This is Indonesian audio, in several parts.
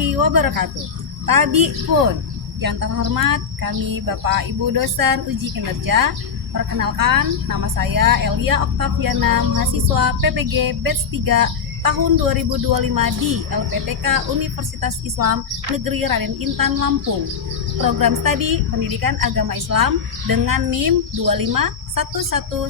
warahmatullahi wabarakatuh. Tadi pun, yang terhormat kami Bapak Ibu dosen uji kinerja, perkenalkan nama saya Elia Oktaviana, mahasiswa PPG Batch 3 tahun 2025 di LPTK Universitas Islam Negeri Raden Intan Lampung. Program studi Pendidikan Agama Islam dengan NIM 251115111.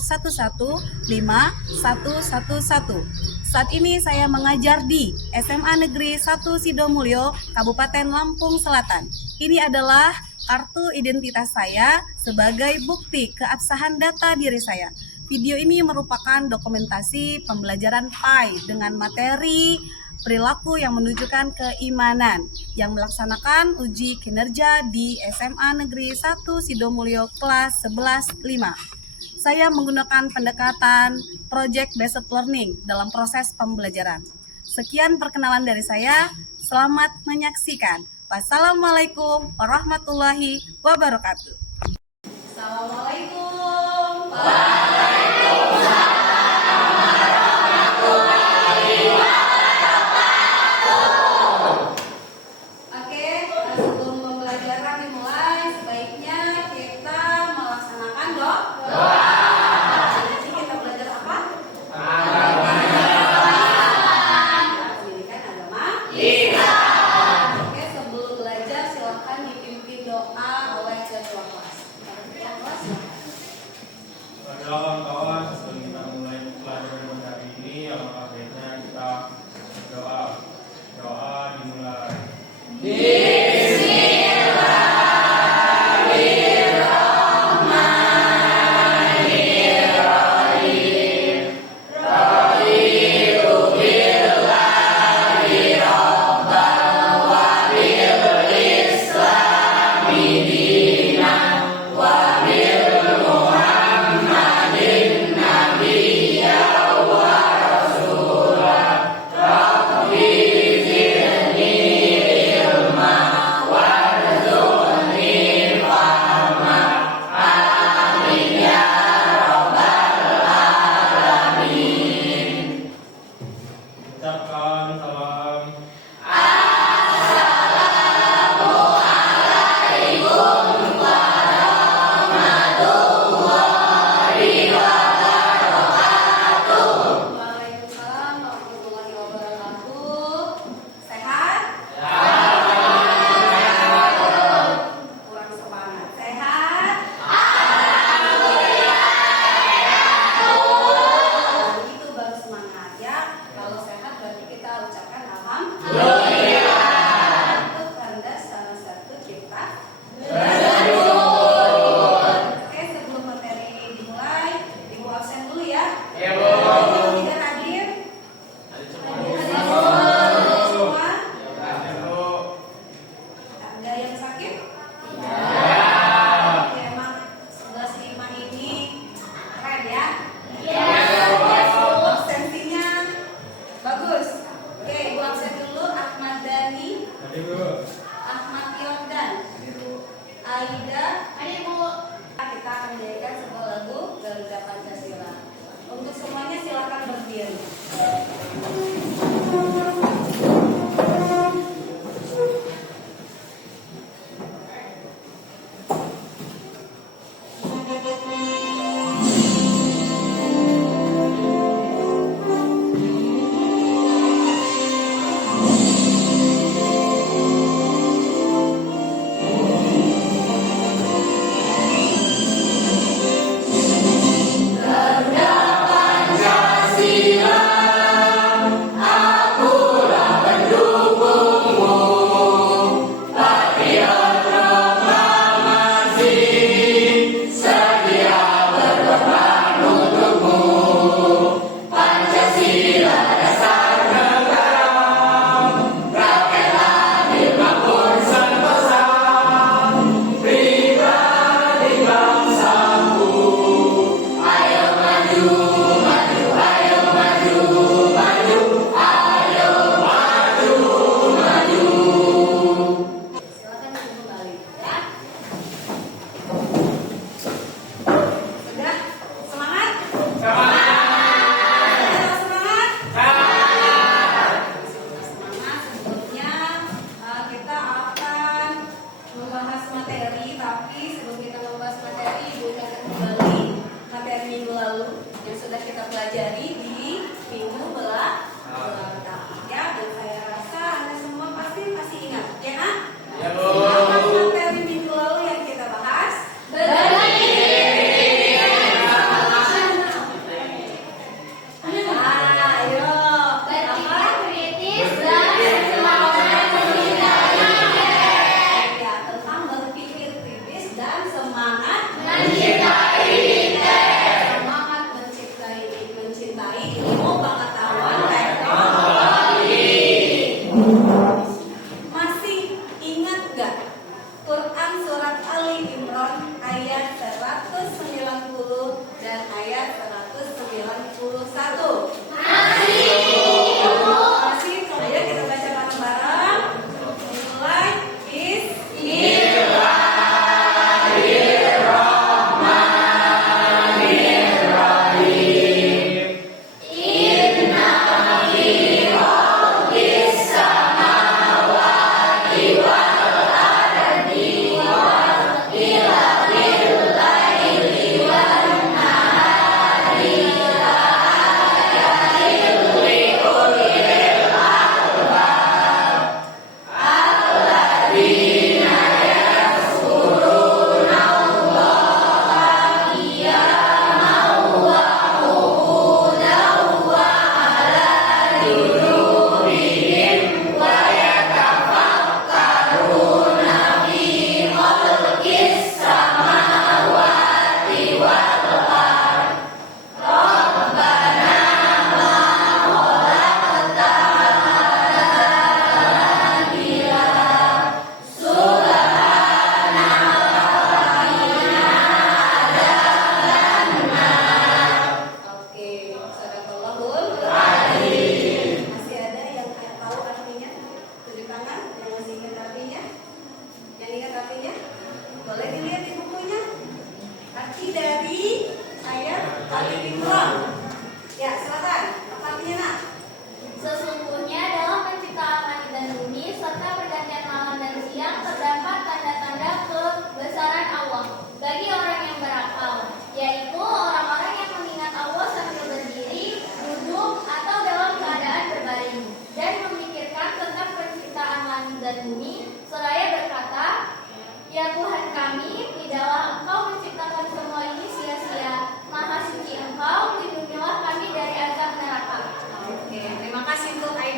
Saat ini saya mengajar di SMA Negeri 1 Sidomulyo, Kabupaten Lampung Selatan. Ini adalah kartu identitas saya sebagai bukti keabsahan data diri saya. Video ini merupakan dokumentasi pembelajaran PAI dengan materi perilaku yang menunjukkan keimanan yang melaksanakan uji kinerja di SMA Negeri 1 Sidomulyo kelas 11-5. Saya menggunakan pendekatan project based learning dalam proses pembelajaran. Sekian perkenalan dari saya. Selamat menyaksikan. Wassalamualaikum warahmatullahi wabarakatuh. Assalamualaikum. Kawan-kawan, sebelum kita mulai pelajaran hari ini, alangkah baiknya kita berdoa. Doa dimulai. Ucapkan salam. Waalaikumsalam warahmatullahi wabarakatuh. Sehat? Kurang semangat. Sehat? Itu baru semangat ya. Kalau sehat berarti kita ucapkan alhamdulillah. Itu tanda salah satu kita. Oke, sebelum materi dimulai, Ibu absen dulu ya. Iya, Bu. Tidak hadir? Semua. Ada yang sakit? Oke, emang 11.5 ini keren ya? Absensinya bagus. Oke, Ibu absen dulu. Ahmad Dhani, Tadi, Bu. Ahmad Yordan, Aida. Kita akan menyanyikan sebuah lagu Garuda Pancasila. Untuk semuanya silakan berdiri. Garuda Pancasila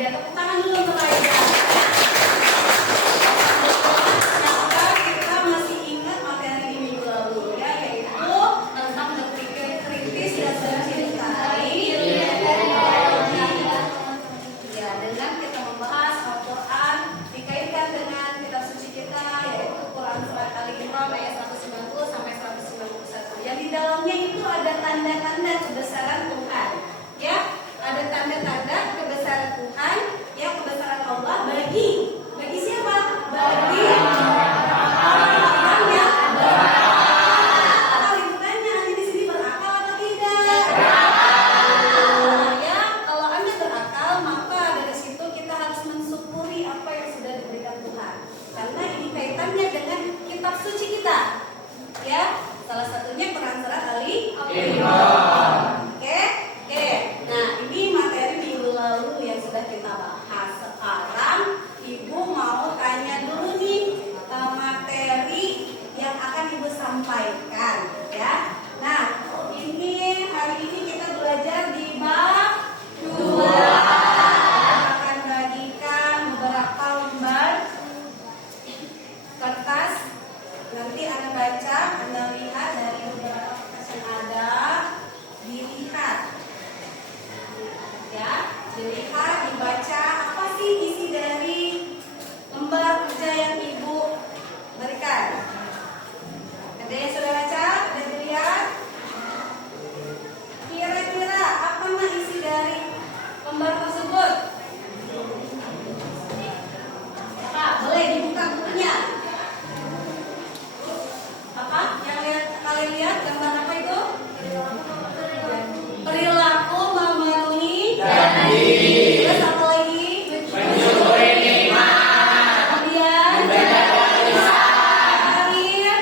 Aida. Tepuk tangan dulu untuk Aida. Kita masih ingat materi di minggu lalu ya, yaitu tentang berpikir kritis dan mencintai. Ya, dengan kita membahas Al-Quran dikaitkan dengan kitab suci kita, yaitu Quran surat Ali Imran ayat 190 sampai 191. Yang di dalamnya itu ada tanda-tanda kebesaran Tuhan. Ya, ada tanda-tanda kebesaran Tuhan, ya, kebesaran Allah bagi siapa? Bagi orang yang berakal. Itu tanya, Anda di sini berakal atau tidak? Ya, kalau Anda berakal, maka dari situ kita harus mensyukuri apa yang sudah diberikan Tuhan. Karena ini kaitannya dengan kitab suci kita. Ya, salah satunya Quran surat Ali Imran. Oke. Nah, ini materi minggu lalu yang sudah kita bahas. Sekarang Ibu mau tanya dulu nih materi yang akan Ibu sampaikan, ya. Nah, ini hari ini kita belajar di bab 2. Akan bagikan beberapa lembar kertas. Nanti Anda baca, Anda lihat dari beberapa kertas yang ada, dilihat. Ya, dilihat, dibaca apa sih isi dari lembar kerja yang Ibu berikan. Ada yang sudah baca? Ada dilihat? Kira-kira apa isi dari lembar tersebut? Apa? Boleh dibuka bukunya. Apa? Yang kalian lihat gambar apa itu? Perilaku memenuhi janji. Terus apa lagi? Mensyukuri nikmat. Kemudian menjaga lisan.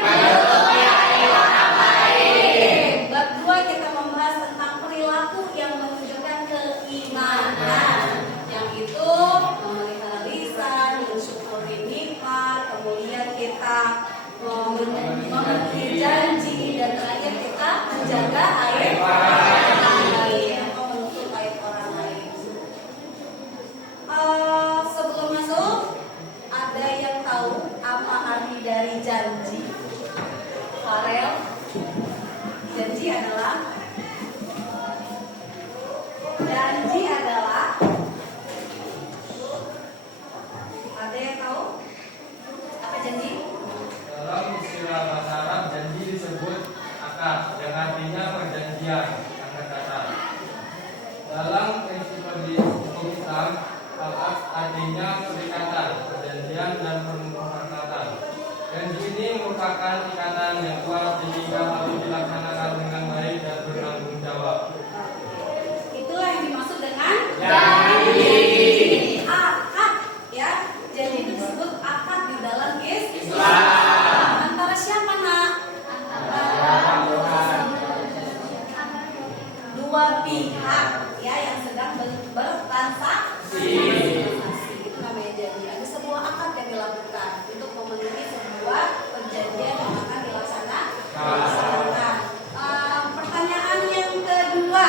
Menutupi aib orang lain. Bab 2 kita membahas tentang perilaku yang menunjukkan keimanan. Yang itu memelihara lisan, mensyukuri nikmat, kemudian kita memenuhi janji, dan terakhir kita menjaga aib orang lain atau menutup aib orang lain. Sebelum masuk, ada yang tahu apa arti dari janji? Farel, janji adalah ada yang tahu apa janji? Dalam istilah bahasa Arab, janji disebut akad, yang artinya perjanjian, kata kata. Dalam prinsip di hukum Islam, al-aqd artinya perikatan, perjanjian dan permufakatan. Janji ini merupakan ikatan yang kuat sehingga harus dilaksanakan dengan baik dan bertanggung jawab. Itulah yang dimaksud dengan janji. Akad, ya. Janji itu disebut akad di dalam Islam. Antara siapa, Nak? Dua pihak, ya, yang sedang bertransaksi. Itu namanya janji. Ada sebuah akad yang dilakukan untuk memenuhi sebuah perjanjian yang akan dilaksanakan. Pertanyaan yang kedua,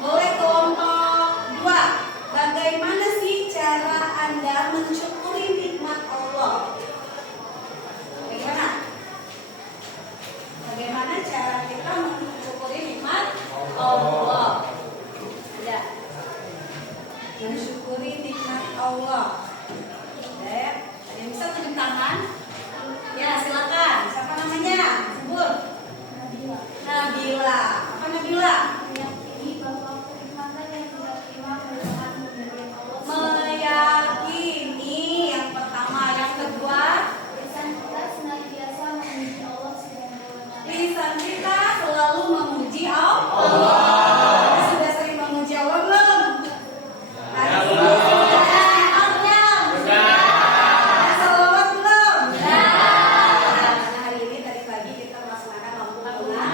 boleh kelompok 2. Bagaimana sih cara Anda mensyukuri nikmat Allah? Bagaimana cara kita mensyukuri nikmat Allah? Ya, mensyukuri nikmat Allah. Ya, ada yang bisa tunjuk tangan? Ya, silakan. Siapa namanya? Sebut. Nabila. Apa Nabila? Meyakini bahwa kenikmatan yang tidak terima merupakan pemberian Allah. Meyakini yang pertama, yang kedua, Lisan kita senantiasa memuji Allah SWT. lisan kita selalu memuji Allah. Sudah sering memuji Allah belum? Hari ini sudah istighfarnya? Salawat belum? Nah, hari ini tadi pagi kita melaksanakan lampu bunga.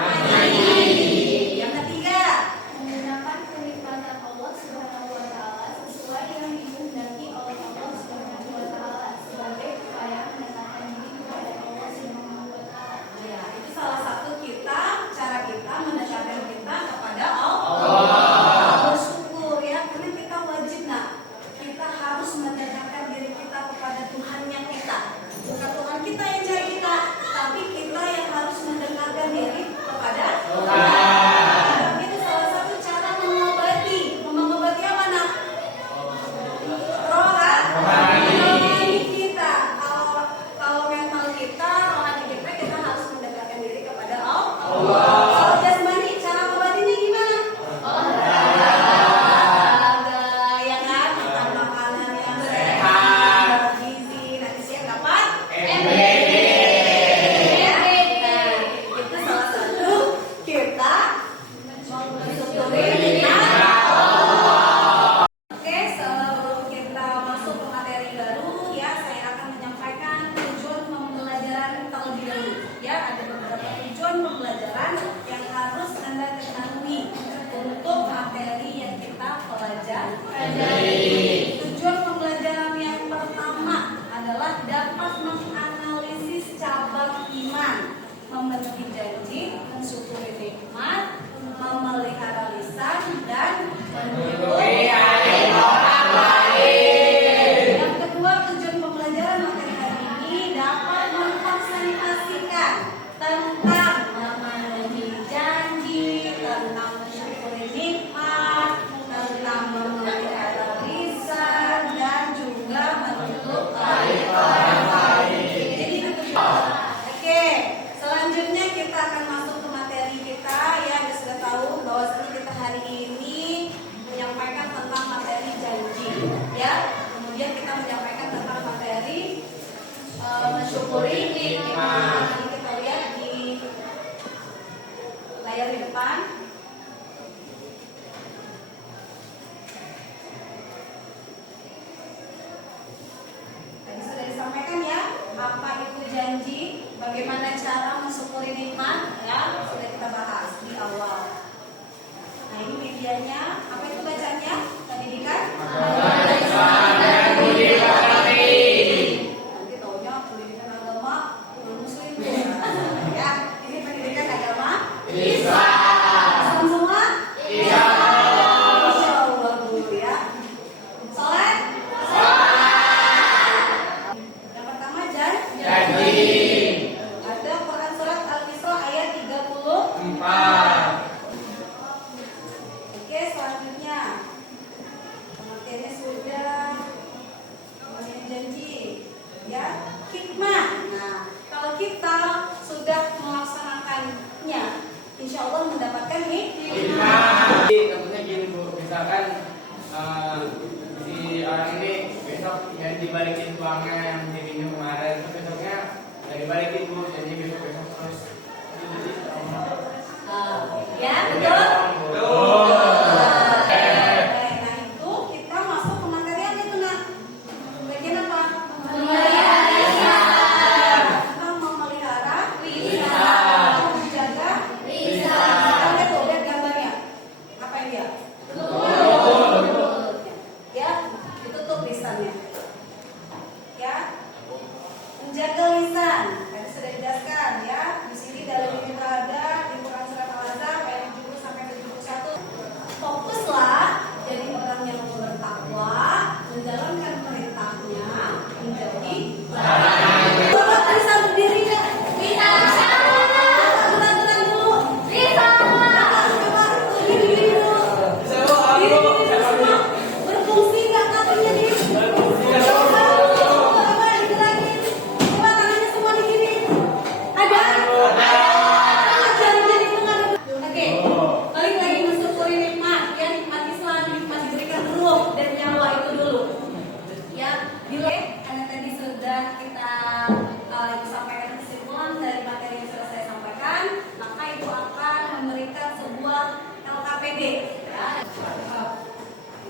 Yang ketiga, Ya, kemudian kita menyampaikan tentang materi mensyukuri nikmat. Ini kita lihat di layar di depan. Tadi sudah disampaikan ya, apa itu janji, bagaimana cara mensyukuri nikmat, ya sudah kita bahas di awal. Nah ini medianya, apa itu bacanya? Pendidikan? Nanti taunya pendidikan agama muslim ya. Ini pendidikan agama Islam semua? Insya Allah dulu ya. Sholat? Yang pertama janji. Ada Quran surat Al-Isra ayat 34. Oke, selanjutnya pengertiannya sudah, kemudian janji, ya, hikmah. Nah, kalau kita sudah melaksanakannya, insya Allah mendapatkan hikmah. Jadi contohnya gini Bu, misalkan si orang ini besok yang dibalikin uangnya yang dipinjam kemarin, terus besoknya nggak dibalikin Bu, jadi besok terus. Ya, betul. Nah itu kita masuk ke materi apa itu nak? Bagian apa? Memelihara lisan. Kita memelihara lisan. Menjaga lisan. Lihat tuh, lihat gambarnya. Apa yang dia? Ya, ditutup lisannya. Ya, menjaga lisan. Tadi sudah dijelaskan ya. Di sini dalam ini ada di Quran surat Al-Ahzab ayat 70 sampai 71. Fokuslah jadi orang yang bertakwa, menjalankan perintahnya, menjadi bapak bisa berdiri ya? Bisa. Aturan dulu. Bisa. Coba berdiri dulu. Diri semua berfungsi nggak kakinya di? Coba digerakin. Coba tangannya semua digini. Ada? Oke, balik lagi mensyukuri nikmat. Ya, nikmat Islam, nikmat diberikan ruh dan nyawa itu dulu. Ya, karena tadi sudah kita sampaikan kesimpulan dari materi yang sudah saya sampaikan, maka itu akan memberikan sebuah LKPD. Ya,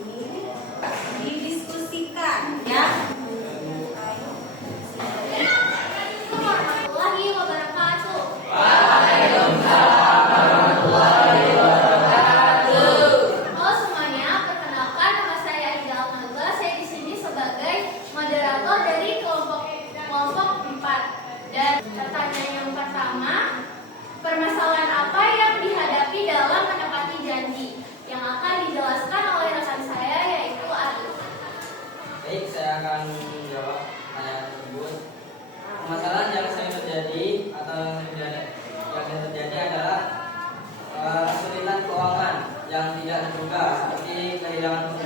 ini didiskusikan. Ya. Warahmatullahi wabarakatuh. Halo semuanya, perkenalkan nama saya Aida Almagla. Saya di sini sebagai moderator dari kelompok 4. Dan pertanyaan yang pertama, permasalahan apa yang dihadapi dalam menepati janji? Yang akan dijelaskan oleh rekan saya yaitu Arif. Baik, saya akan menjawab pertanyaan tersebut. Permasalahan yang sering terjadi atau yang terjadi adalah kesulitan keuangan yang tidak terduga seperti kehilangan